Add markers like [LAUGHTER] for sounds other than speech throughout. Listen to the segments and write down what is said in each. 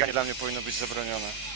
bieganie dla mnie powinno być zabronione.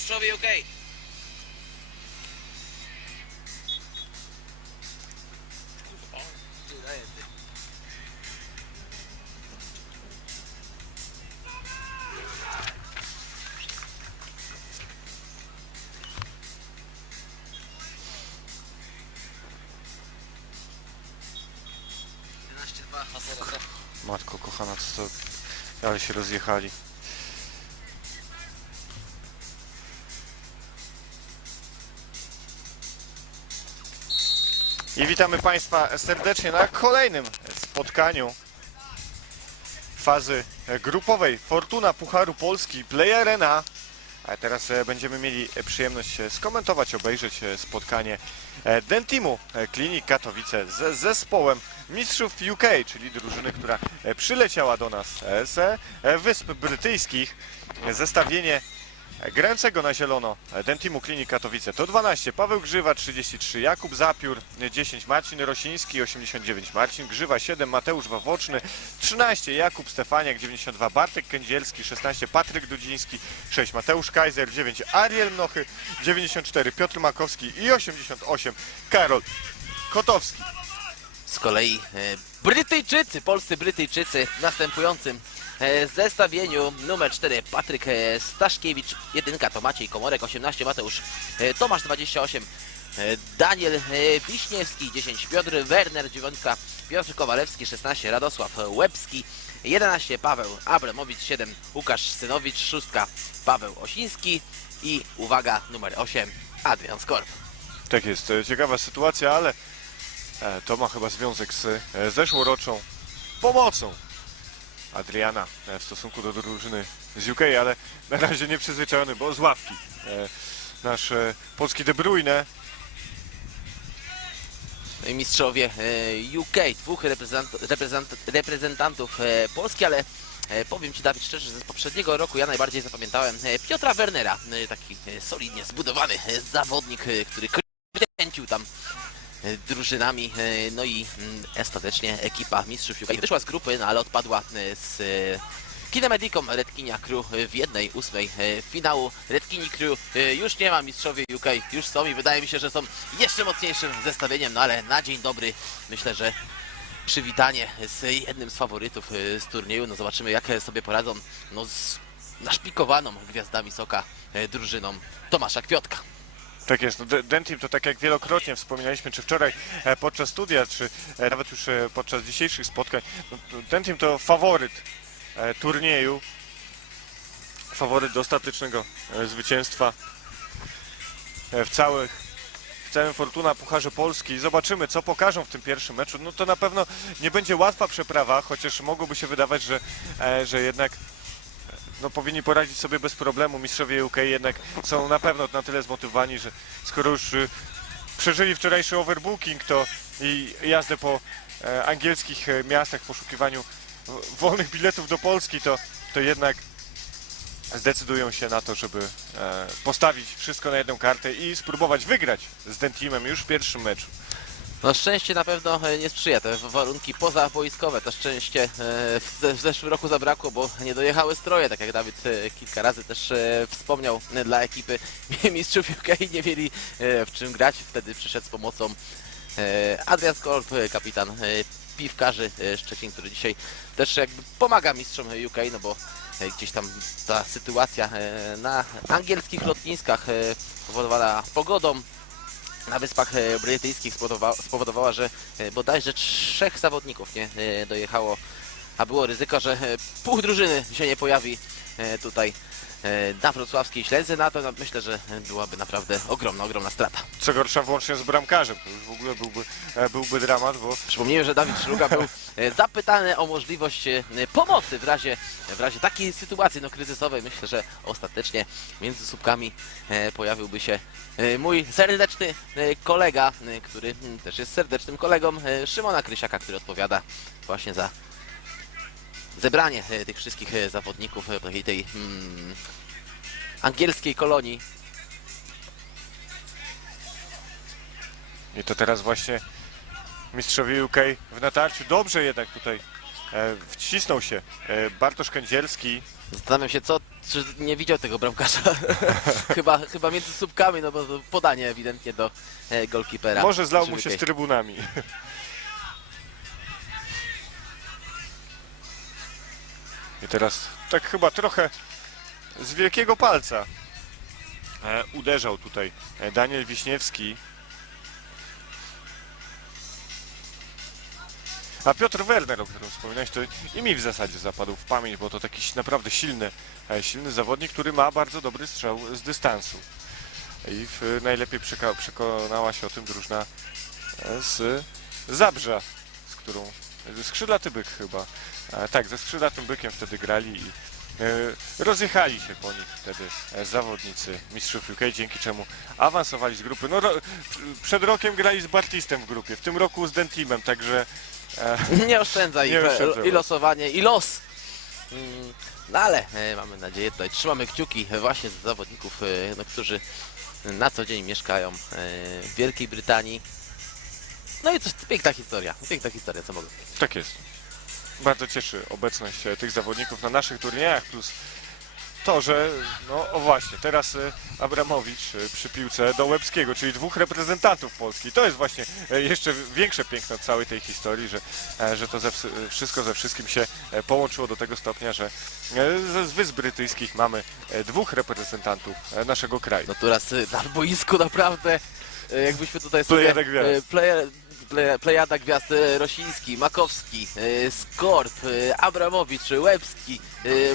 Mistrzowie UK. Matko kochana, co to... Ale się rozjechali. Witamy Państwa serdecznie na kolejnym spotkaniu fazy grupowej Fortuna Pucharu Polski Play Arena. A teraz e, będziemy mieli przyjemność e, skomentować, obejrzeć e, spotkanie Dentimu Klinik Katowice z zespołem Mistrzów UK, czyli drużyny, która przyleciała do nas z Wysp Brytyjskich. Zestawienie grającego na zielono. Dentimu Klinik Katowice. To 12, Paweł Grzywa 33, Jakub Zapiór e, 10, Marcin Rosiński 89, Marcin Grzywa 7, Mateusz Wawoczny 13, Jakub Stefaniak 92, Bartek Kędzielski 16, Patryk Dudziński 6, Mateusz Kaiser 9, Ariel Mnochy 94, Piotr Makowski i 88, Karol Kotowski. Z kolei e, Brytyjczycy, polscy Brytyjczycy w następującym zestawieniu numer 4 Patryk e, Staszkiewicz, 1 to Maciej Komorek, 18 Mateusz e, Tomasz 28 e, Daniel e, Wiśniewski 10 Piotr Werner 9 Piotr Kowalewski 16 Radosław Łebski 11 Paweł Abramowicz 7 Łukasz Synowicz 6 Paweł Osiński i uwaga numer 8 Adrian Skorp. Tak jest, e, ciekawa sytuacja, ale e, to ma chyba związek z e, zeszłoroczną pomocą Adriana e, w stosunku do drużyny z UK, ale na razie nie przyzwyczajony, bo z ławki. E, nasz e, polski De Bruyne. Mistrzowie e, UK, dwóch reprezent, reprezent, reprezentantów Polski, ale powiem Ci Dawid szczerze, że z poprzedniego roku ja najbardziej zapamiętałem Piotra Wernera, taki solidnie zbudowany zawodnik, który kręcił tam drużynami, e, no i mm, ostatecznie ekipa mistrzów UK wyszła z grupy, no ale odpadła e, z e, Kinemedicom Redkinia Crew w jednej ósmej e, finału. Redkini Crew e, już nie ma mistrzowie UK, już są i wydaje mi się, że są jeszcze mocniejszym zestawieniem, no ale na dzień dobry myślę, że przywitanie z jednym z faworytów e, z turnieju, no zobaczymy jak sobie poradzą no z naszpikowaną gwiazdami soka e, drużyną Tomasza Kwiotka. Tak jest, no, De- Dentim to tak jak wielokrotnie wspominaliśmy, czy wczoraj e, podczas studia, czy e, nawet już e, podczas dzisiejszych spotkań, no, Dentim to faworyt turnieju, faworyt do ostatecznego zwycięstwa w całych w całym Fortuna Pucharze Polski. Zobaczymy, co pokażą w tym pierwszym meczu. No to na pewno nie będzie łatwa przeprawa, chociaż mogłoby się wydawać, że, że jednak no, powinni poradzić sobie bez problemu. Mistrzowie UK jednak są na pewno na tyle zmotywowani, że skoro już y, przeżyli wczorajszy overbooking, to i jazdę po e, angielskich e, miastach w poszukiwaniu wolnych biletów do Polski, to, to jednak zdecydują się na to, żeby e, postawić wszystko na jedną kartę i spróbować wygrać z Dentimem już w pierwszym meczu. No szczęście na pewno nie sprzyja, te warunki pozaboiskowe, to szczęście e, w ze- w zeszłym roku zabrakło, bo nie dojechały stroje, tak jak Dawid e, kilka razy też e, wspomniał dla ekipy [LAUGHS] mistrzów UK nie mieli w czym grać, wtedy przyszedł z pomocą Adrian Skorp, kapitan piwkarzy Szczecin, który dzisiaj też jakby pomaga mistrzom UK, no bo gdzieś tam ta sytuacja na angielskich lotniskach powodowana pogodą, na Wyspach e, Brytyjskich spowodowa- spowodowała, że e, bodajże trzech zawodników nie e, dojechało, a było ryzyko, że pół drużyny się nie pojawi tutaj na wrocławskiej śledzy, na to no, myślę, że byłaby naprawdę ogromna, ogromna strata. Co gorsza włącznie z bramkarzem, to już w ogóle byłby, e, byłby dramat, bo Przypomnijmy, że Dawid Szluga był e, zapytany o możliwość e, pomocy w razie, w razie takiej sytuacji no, kryzysowej. Myślę, że ostatecznie między słupkami e, pojawiłby się e, mój serdeczny e, kolega, e, który mm, też jest serdecznym kolegą e, Szymona Krysiaka, który odpowiada właśnie za zebranie e, tych wszystkich e, zawodników e, takiej tej mm, angielskiej kolonii. I to teraz właśnie mistrzowie UK w natarciu dobrze jednak tutaj e, wcisnął się. E, Bartosz Kędzielski, Zastanawiam się, co, czy nie widział tego bramkarza. [LAUGHS] chyba, chyba między słupkami, no bo podanie ewidentnie do e, golkipera. może zlał mu się z trybunami. I teraz tak chyba trochę z wielkiego palca e, uderzał tutaj e, Daniel Wiśniewski. A Piotr Werner, o którym wspominałeś, to i mi w zasadzie zapadł w pamięć, bo to taki naprawdę silny, e, silny zawodnik, który ma bardzo dobry strzał z dystansu. I w, najlepiej przekonała się o tym drużyna e, z Zabrza, z którą ze skrzydlaty byk chyba. E, tak, ze skrzydlatym bykiem wtedy grali i e, rozjechali się po nich wtedy e, zawodnicy mistrzów UK, dzięki czemu awansowali z grupy. No, ro, pr- przed rokiem grali z Bartistem w grupie, w tym roku z Dentimem, także e, [LAUGHS] Nie oszczędza ich Nie e, oszczędzał. i losowanie, i los. Mm, No ale e, mamy nadzieję tutaj, trzymamy kciuki właśnie z zawodników, e, no, którzy na co dzień mieszkają e, w Wielkiej Brytanii. No i coś, piękna historia, piękna historia, co mogę. tak jest. Bardzo cieszy obecność e, tych zawodników na naszych turniejach, plus to, że no o właśnie, teraz e, Abramowicz e, przy piłce do Łebskiego, czyli dwóch reprezentantów Polski. To jest właśnie jeszcze większe piękno całej tej historii, że, że to ze, wszy- wszystko ze wszystkim się połączyło do tego stopnia, że z Wysp Brytyjskich mamy dwóch reprezentantów naszego kraju. No teraz na boisku naprawdę, jakbyśmy tutaj sobie... Plejada gwiazd. Plejada gwiazd y, Rosiński, Makowski, y, Skorp, y, Abramowicz, Łebski,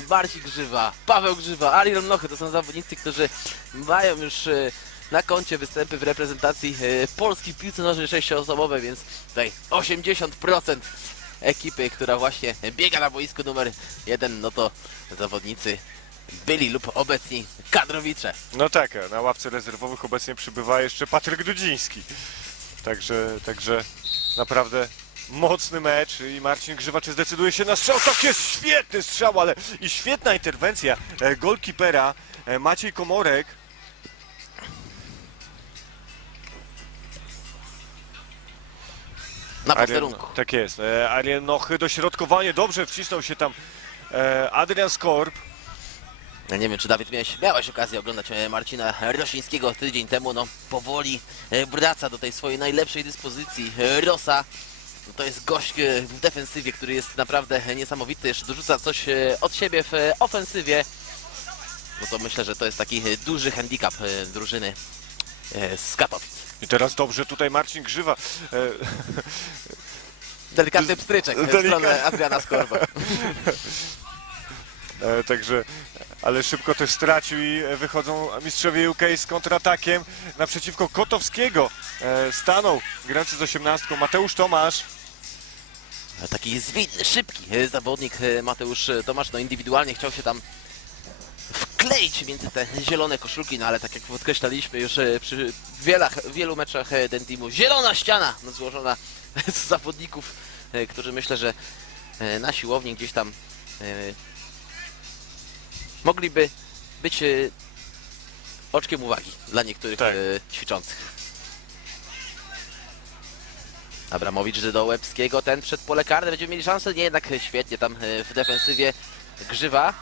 Marcin Grzywa, Paweł Grzywa, Ariel Nochy, to są zawodnicy, którzy mają już na koncie występy w reprezentacji Polski w piłce nożnej sześcioosobowej, więc tutaj 80% ekipy, która właśnie biega na boisku numer jeden, no to zawodnicy byli lub obecni kadrowicze. No tak, na ławce rezerwowych obecnie przybywa jeszcze Patryk Dudziński. Także, także naprawdę mocny mecz i Marcin Grzywa czy zdecyduje się na strzał. Tak jest świetny strzał, ale i świetna interwencja e, golkipera e, Maciej Komorek. Na posterunku. tak jest. E, Ariel Nochy, dośrodkowanie, dobrze wcisnął się tam Adrian Skorp. Nie wiem, czy Dawid miałeś, miałeś okazję oglądać e, Marcina Rosińskiego tydzień temu. No, powoli e, wraca do tej swojej najlepszej dyspozycji. E, Rosa no, to jest gość w defensywie, który jest naprawdę niesamowity. Jeszcze dorzuca coś od siebie w ofensywie. No to myślę, że to jest taki duży handicap drużyny z Katowic. I teraz dobrze tutaj Marcin Grzywa. [LAUGHS] Delikatny pstryczek w Delikat- stronę Adriana Skorba. [LAUGHS] Także, ale szybko też stracił i e, wychodzą mistrzowie UK z kontratakiem naprzeciwko Kotowskiego. E, stanął grający z 18 Mateusz Tomasz. Taki zwinny, szybki e, zawodnik e, Mateusz e, Tomasz, no indywidualnie chciał się tam wkleić między te zielone koszulki, no ale tak jak podkreślaliśmy już e, przy wielach, wielu meczach e, Dentimu, zielona ściana no, złożona [LAUGHS] z zawodników, e, którzy myślę, że e, na siłowni gdzieś tam e, mogliby być e, oczkiem uwagi dla niektórych Tak. e, ćwiczących. Abramowicz do Łebskiego, ten przed pole karne, będziemy mieli szansę, nie jednak świetnie tam e, w defensywie Grzywa.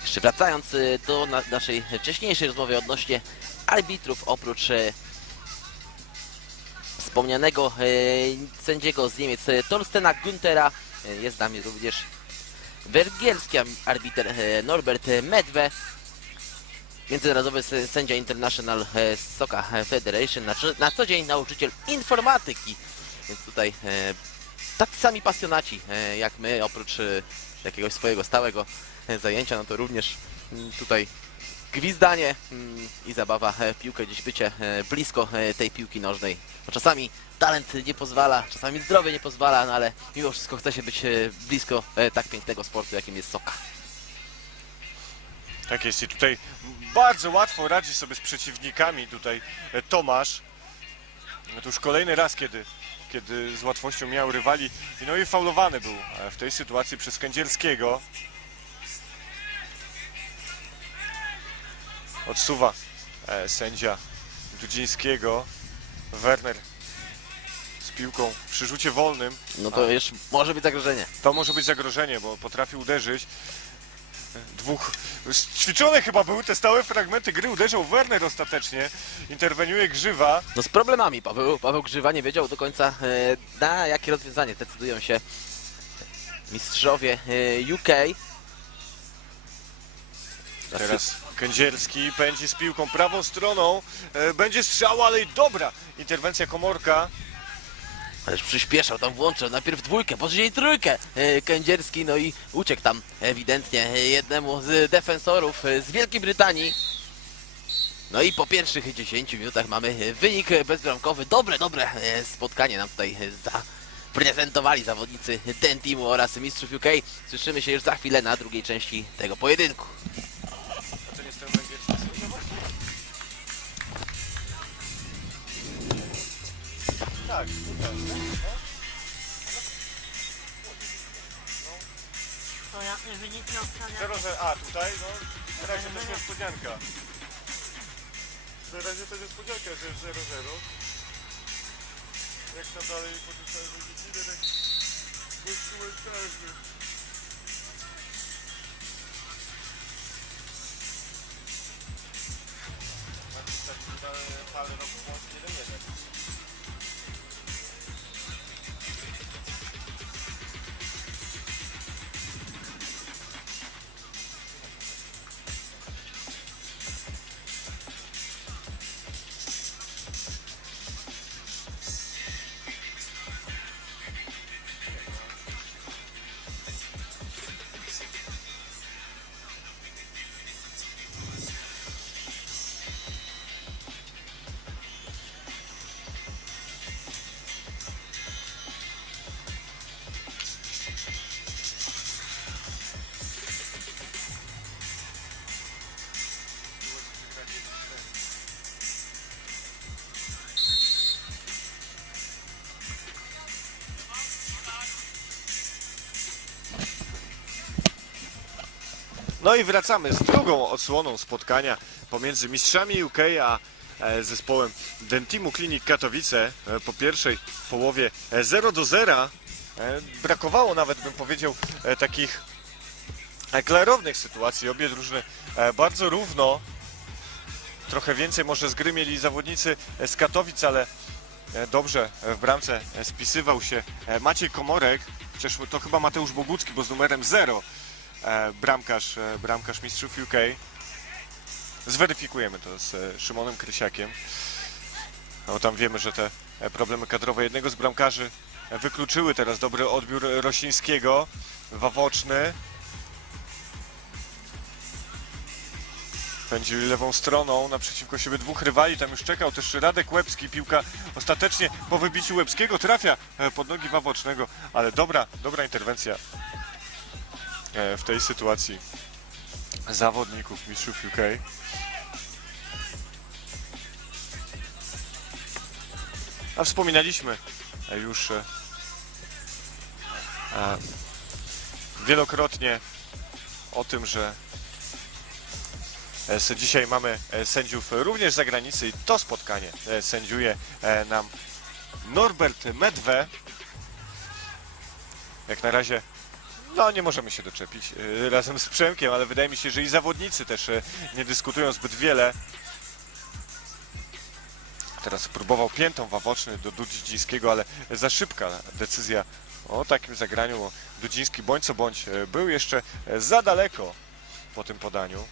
Jeszcze wracając do na naszej wcześniejszej rozmowy odnośnie arbitrów, oprócz wspomnianego e, sędziego z Niemiec e, Torstena Güntera, e, jest z nami również Wergielski am- arbiter Norbert Medwe, międzynarodowy sędzia International Soccer Federation, na, co- dzień nauczyciel informatyki. Więc tutaj tacy sami pasjonaci jak my, oprócz jakiegoś swojego stałego zajęcia, no to również mm, tutaj gwizdanie mm, i zabawa e, w piłkę, gdzieś bycie e, blisko e, tej piłki nożnej. Bo czasami talent nie pozwala, czasami zdrowie nie pozwala, no ale mimo wszystko chce się być blisko tak pięknego sportu, jakim jest soka. Tak jest i tutaj bardzo łatwo radzi sobie z przeciwnikami tutaj Tomasz. No to już kolejny raz, kiedy, kiedy z łatwością miał rywali. No i faulowany był w tej sytuacji przez Kędzierskiego. Odsuwa e, sędzia Dudzińskiego. Werner z piłką przy rzucie wolnym. No to już może być zagrożenie. To może być zagrożenie, bo potrafi uderzyć. Dwóch ćwiczone chyba były te stałe fragmenty gry. Uderzał Werner ostatecznie. Interweniuje Grzywa. No z problemami Paweł, Paweł Grzywa nie wiedział do końca e, na jakie rozwiązanie decydują się mistrzowie e, UK. Teraz Kędzierski pędzi z piłką prawą stroną. E, Będzie strzał, ale i dobra interwencja Komorka. Ależ przyspieszał, tam włączył najpierw dwójkę, później trójkę e, Kędzierski, no i uciekł tam ewidentnie jednemu z defensorów e, z Wielkiej Brytanii. No i po pierwszych 10 minutach mamy wynik bezbramkowy. Dobre, dobre spotkanie nam tutaj zaprezentowali zawodnicy ten teamu oraz mistrzów UK. Słyszymy się już za chwilę na drugiej części tego pojedynku. Tak, tutaj. To jak wyniki oceniam. 0 0 A tutaj, no na razie to jest niespodzianka. Na razie to jest niespodzianka, że jest 0 0 Jak tam dalej pozostałe wyniki, tak bądź komentarze. Fale roku Polski 1 No i wracamy z drugą odsłoną spotkania pomiędzy mistrzami UK a e, zespołem Dentimu Klinik Katowice E, po pierwszej połowie e, 0 do 0. E, Brakowało nawet, bym powiedział, e, takich e, klarownych sytuacji. Obie drużyny e, bardzo równo. Trochę więcej może z gry mieli zawodnicy e, z Katowic, ale e, dobrze e, w bramce e, spisywał się e, Maciej Komorek. Chociaż to chyba Mateusz Bogucki, bo z numerem 0 e, bramkarz, e, bramkarz mistrzów UK. Zweryfikujemy to z e, Szymonem Krysiakiem. No tam wiemy, że te e, problemy kadrowe jednego z bramkarzy e, wykluczyły teraz dobry odbiór Rosińskiego. Wawoczny. Pędził lewą stroną naprzeciwko siebie dwóch rywali. Tam już czekał też Radek Łebski. Piłka ostatecznie po wybiciu Łebskiego trafia e, pod nogi Wawocznego. Ale dobra, dobra interwencja e, w tej sytuacji zawodników mistrzów UK. A wspominaliśmy e, już e, e, wielokrotnie o tym, że e, dzisiaj mamy e, sędziów również z zagranicy i to spotkanie e, sędziuje e, nam Norbert Medwe. Jak na razie no, nie możemy się doczepić y, razem z Przemkiem, ale wydaje mi się, że i zawodnicy też y, nie dyskutują zbyt wiele. Teraz próbował piętą Wawoczny do Dudzińskiego, ale za szybka decyzja o takim zagraniu Dudziński bądź co bądź e, był jeszcze za daleko po tym podaniu.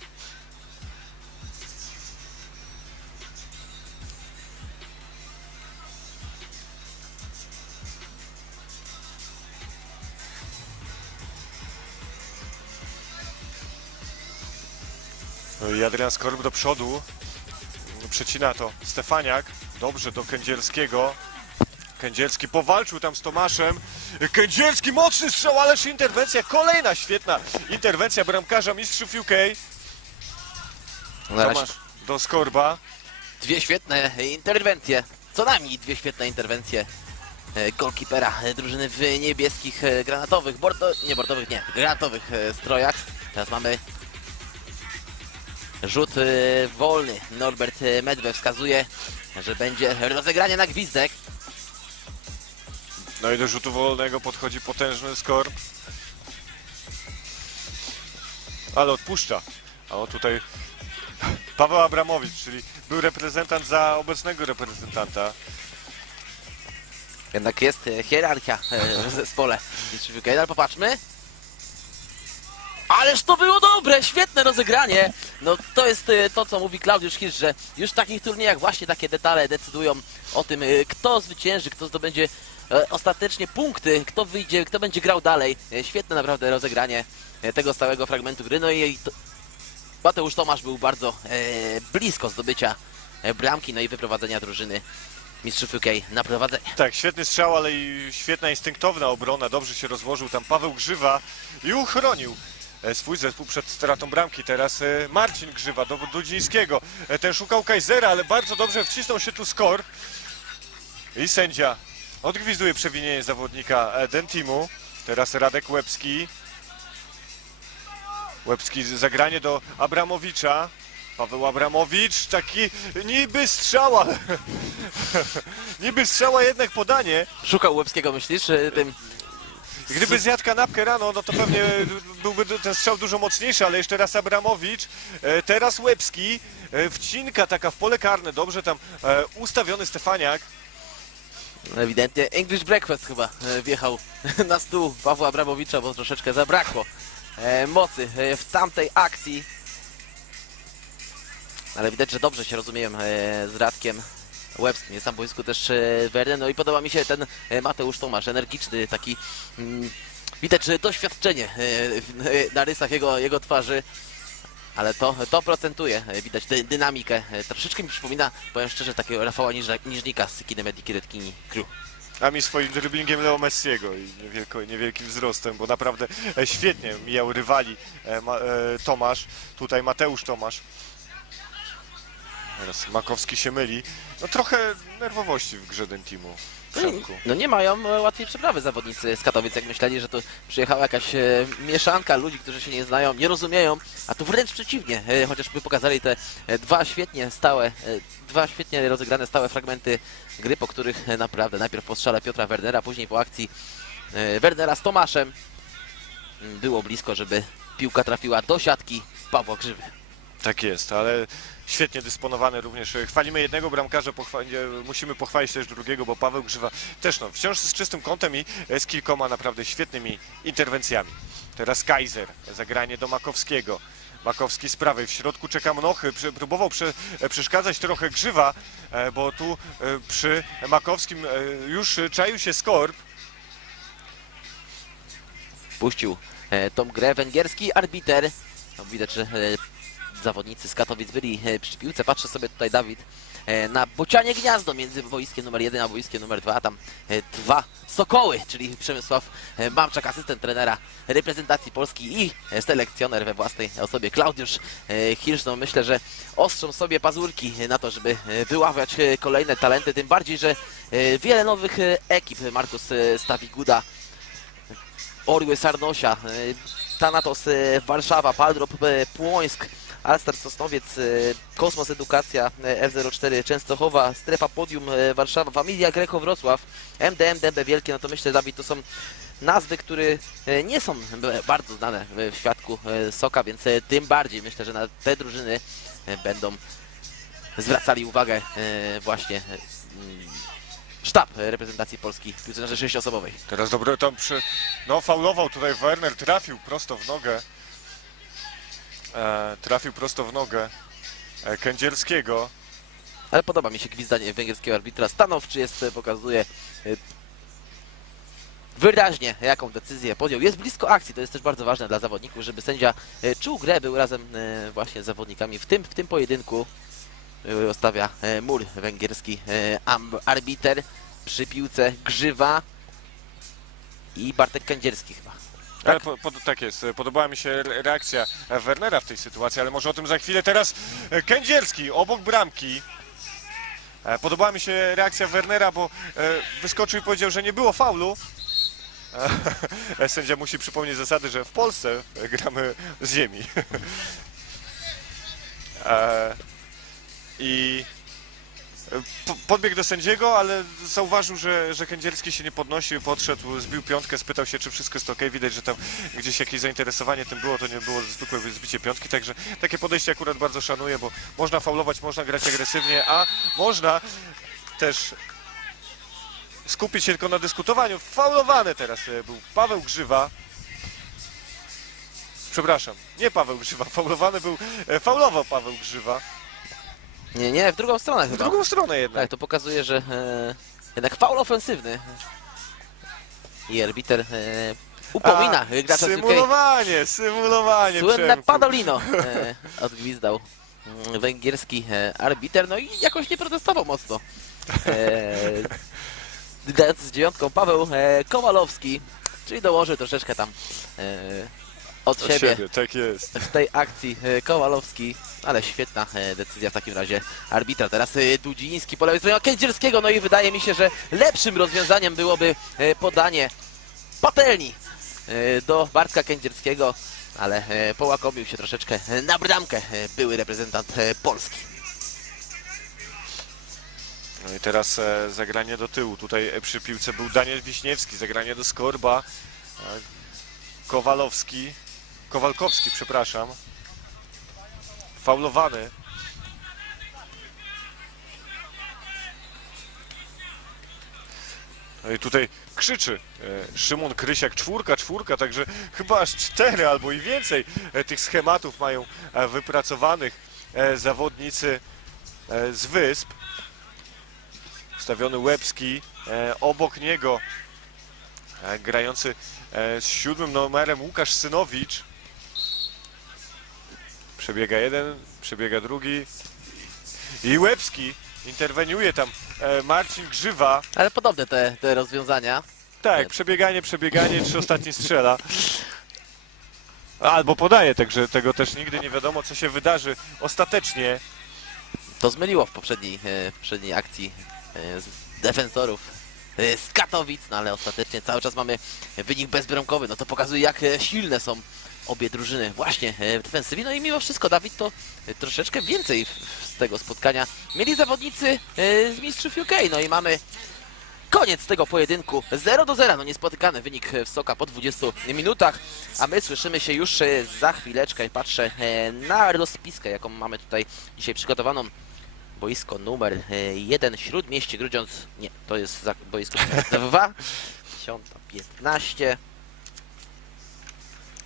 No i Adrian Skorb do przodu. Przecina to Stefaniak. Dobrze do Kędzierskiego. Kędzierski powalczył tam z Tomaszem. Kędzierski mocny strzał, ależ interwencja. Kolejna świetna interwencja bramkarza mistrzów UK. Na razie Tomasz do Skorba. dwie świetne interwencje. Co najmniej dwie świetne interwencje e, golkipera e, drużyny w niebieskich e, granatowych, bordo, nie bordowych, nie, granatowych e, strojach. Teraz mamy rzut e, wolny. Norbert e, Medwe wskazuje, że będzie rozegranie na gwizdek. No i do rzutu wolnego podchodzi potężny Skorb. Ale odpuszcza. A o tutaj [LAUGHS] Paweł Abramowicz, czyli był reprezentant za obecnego reprezentanta. Jednak jest e, hierarchia w zespole. Ale popatrzmy. Ależ to było dobre, świetne rozegranie. No to jest e, to, co mówi Klaudiusz Hirsch, że już w takich turniejach właśnie takie detale decydują o tym, e, kto zwycięży, kto zdobędzie e, ostatecznie punkty, kto wyjdzie, kto będzie grał dalej. E, Świetne naprawdę rozegranie e, tego stałego fragmentu gry. No i Mateusz Tomasz był bardzo blisko zdobycia bramki, no i wyprowadzenia drużyny mistrzów UK na prowadzenie. Tak, świetny strzał, ale i świetna instynktowna obrona. Dobrze się rozłożył tam Paweł Grzywa i uchronił swój zespół przed stratą bramki. Teraz e, Marcin Grzywa do Dudzińskiego. E, Ten szukał Kajzera, ale bardzo dobrze wcisnął się tu skor. I sędzia odgwizduje przewinienie zawodnika e, Dentimu. Teraz Radek Łebski. Łebski zagranie do Abramowicza. Paweł Abramowicz, taki niby strzał, ale [LAUGHS] niby strzała jednak podanie. Szukał Łebskiego, myślisz, e, tym Gdyby zjadł kanapkę rano, no to pewnie byłby ten strzał dużo mocniejszy, ale jeszcze raz Abramowicz, e, teraz Łebski, e, wcinka taka w pole karne, dobrze tam e, ustawiony Stefaniak. ewidentnie English Breakfast chyba wjechał [LAUGHS] na stół Pawła Abramowicza, bo troszeczkę zabrakło mocy w tamtej akcji. Ale widać, że dobrze się rozumiem z Radkiem Łebskim. Jest na boisku też e, Werner, no i podoba mi się ten e, Mateusz Tomasz, energiczny, taki... Mm, widać, doświadczenie e, na rysach jego, jego twarzy. Ale to, to procentuje, widać dy, dynamikę. Troszeczkę mi przypomina, powiem szczerze, takiego Rafała Niża- Niżnika z Kinemediki Redkini Crew. A mi swoim dribblingiem Leo Messiego i niewielko, niewielkim wzrostem, bo naprawdę świetnie mijał rywali ma, Tomasz, tutaj Mateusz Tomasz. Teraz Makowski się myli. No trochę nerwowości w grze Dentimu w środku. No nie mają e, łatwiej przeprawy zawodnicy z Katowic, jak myśleli, że tu przyjechała jakaś e, mieszanka ludzi, którzy się nie znają, nie rozumieją, a tu wręcz przeciwnie, e, chociażby pokazali te e, dwa świetnie stałe, e, dwa świetnie rozegrane stałe fragmenty gry, po których e, naprawdę najpierw po strzale Piotra Wernera, później po akcji e, Wernera z Tomaszem m, było blisko, żeby piłka trafiła do siatki Pawła Grzywy. Tak jest, ale świetnie dysponowany również. Chwalimy jednego bramkarza, pochwa- musimy pochwalić też drugiego, bo Paweł Grzywa też no, wciąż z czystym kątem i z kilkoma naprawdę świetnymi interwencjami. Teraz Kaiser, zagranie do Makowskiego. Makowski z prawej, w środku czeka Mnochy, próbował prze, przeszkadzać trochę Grzywa, e, bo tu e, przy Makowskim e, już czaił się Skorp. puścił tą grę. Węgierski arbiter. Widać, że zawodnicy z Katowic byli e, przy piłce. Patrzę sobie tutaj, Dawid, e, na bocianie gniazdo między boiskiem numer 1 a boiskiem numer 2. Tam e, dwa sokoły, czyli Przemysław Mamczak, asystent trenera reprezentacji Polski i selekcjoner we własnej osobie Klaudiusz Hirsch. Myślę, że ostrzą sobie pazurki na to, żeby wyławiać kolejne talenty. Tym bardziej, że wiele nowych ekip. Markus Stawiguda Orły Sarnosia, Thanatos Warszawa, Paldrop Płońsk, Alstar Sosnowiec, e, Kosmos Edukacja e, F04 Częstochowa, Strefa Podium e, Warszawa, Familia Greco Wrocław, MDM DB Wielkie, no to myślę Dawid, to są nazwy, które e, nie są e, bardzo znane w świadku e, Soka, więc e, tym bardziej myślę, że na te drużyny e, będą zwracali uwagę e, właśnie e, mm, sztab e, reprezentacji Polski w piłce sześciosobowej. Teraz dobre tam przy... No faulował tutaj Werner, trafił prosto w nogę. E, trafił prosto w nogę e, Kędzierskiego. Ale podoba mi się gwizdanie węgierskiego arbitra. Stanowczy jest, e, pokazuje e, wyraźnie, jaką decyzję podjął. Jest blisko akcji, to jest też bardzo ważne dla zawodników, żeby sędzia czuł grę, był razem właśnie z zawodnikami. W tym, w tym pojedynku ostawia e, mur węgierski arbiter przy piłce Grzywa i Bartek Kędzierski chyba. Ale po, po, tak jest, podobała mi się re- reakcja Wernera w tej sytuacji, ale może o tym za chwilę. Teraz e, Kędzierski obok bramki. E, Podobała mi się reakcja Wernera, bo e, wyskoczył i powiedział, że nie było faulu. [LAUGHS] Sędzia musi przypomnieć zasady, że w Polsce gramy z ziemi. [LAUGHS] I podbiegł do sędziego, ale zauważył, że, że Kędzierski się nie podnosił, podszedł, zbił piątkę, spytał się, czy wszystko jest ok. Widać, że tam gdzieś jakieś zainteresowanie tym było, to nie było zwykłe zbicie piątki, także takie podejście akurat bardzo szanuję, bo można faulować, można grać agresywnie, a można też skupić się tylko na dyskutowaniu. Faulowany teraz e, był Paweł Grzywa. Przepraszam, nie Paweł Grzywa, faulowany był, e, faulował Paweł Grzywa. Nie, nie, w drugą stronę W chyba. drugą stronę jednak. Tak, to pokazuje, że e, jednak faul ofensywny. I arbiter e, upomina A, gracza. Symulowanie, symulowanie. Słynne Przemku. Padolino e, [LAUGHS] odgwizdał mm, węgierski e, arbiter, no i jakoś nie protestował mocno. E, [LAUGHS] z dziewiątką Paweł e, Kowalowski, czyli dołoży troszeczkę tam e, od Od siebie siebie, tak jest. w tej akcji e, Kowalowski, ale świetna e, decyzja w takim razie arbitra. Teraz e, Dudziński po lewej stronie Kędzierskiego, no i wydaje mi się, że lepszym rozwiązaniem byłoby e, podanie patelni e, do Bartka Kędzierskiego, ale e, połakomił się troszeczkę na bramkę e, były reprezentant e, Polski. No i teraz e, zagranie do tyłu. Tutaj e, przy piłce był Daniel Wiśniewski, zagranie do Skorba. E, Kowalowski, Kowalkowski, przepraszam. Faulowany. No i tutaj krzyczy e, Szymon Krysiak, czwórka, czwórka, także chyba aż cztery albo i więcej e, tych schematów mają e, wypracowanych zawodnicy z Wysp. Ustawiony Łebski, obok niego grający z siódmym numerem Łukasz Synowicz. Przebiega jeden, przebiega drugi i Łebski interweniuje tam e, Marcin Grzywa. Ale podobne te, te rozwiązania. Tak, przebieganie, przebieganie, czy ostatni strzela. Albo podaje, także tego też nigdy nie wiadomo, co się wydarzy ostatecznie. To zmyliło w poprzedniej, e, w poprzedniej akcji e, z defensorów e, z Katowic, no ale ostatecznie cały czas mamy wynik bezbramkowy. No to pokazuje jak e, silne są obie drużyny właśnie e, w defensywie. No i mimo wszystko Dawid to e, troszeczkę więcej z tego spotkania mieli zawodnicy e, z mistrzów UK. No i mamy koniec tego pojedynku 0 do 0. No niespotykany wynik w Soka po 20 minutach. A my słyszymy się już za chwileczkę. Patrzę na rozpiskę, jaką mamy tutaj dzisiaj przygotowaną. Boisko numer 1 Śródmieście Grudziądz. Nie, to jest boisko numer 2. 10.15.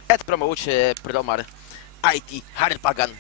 Ed Promo Łódź, e, Promar IT Harpagan e,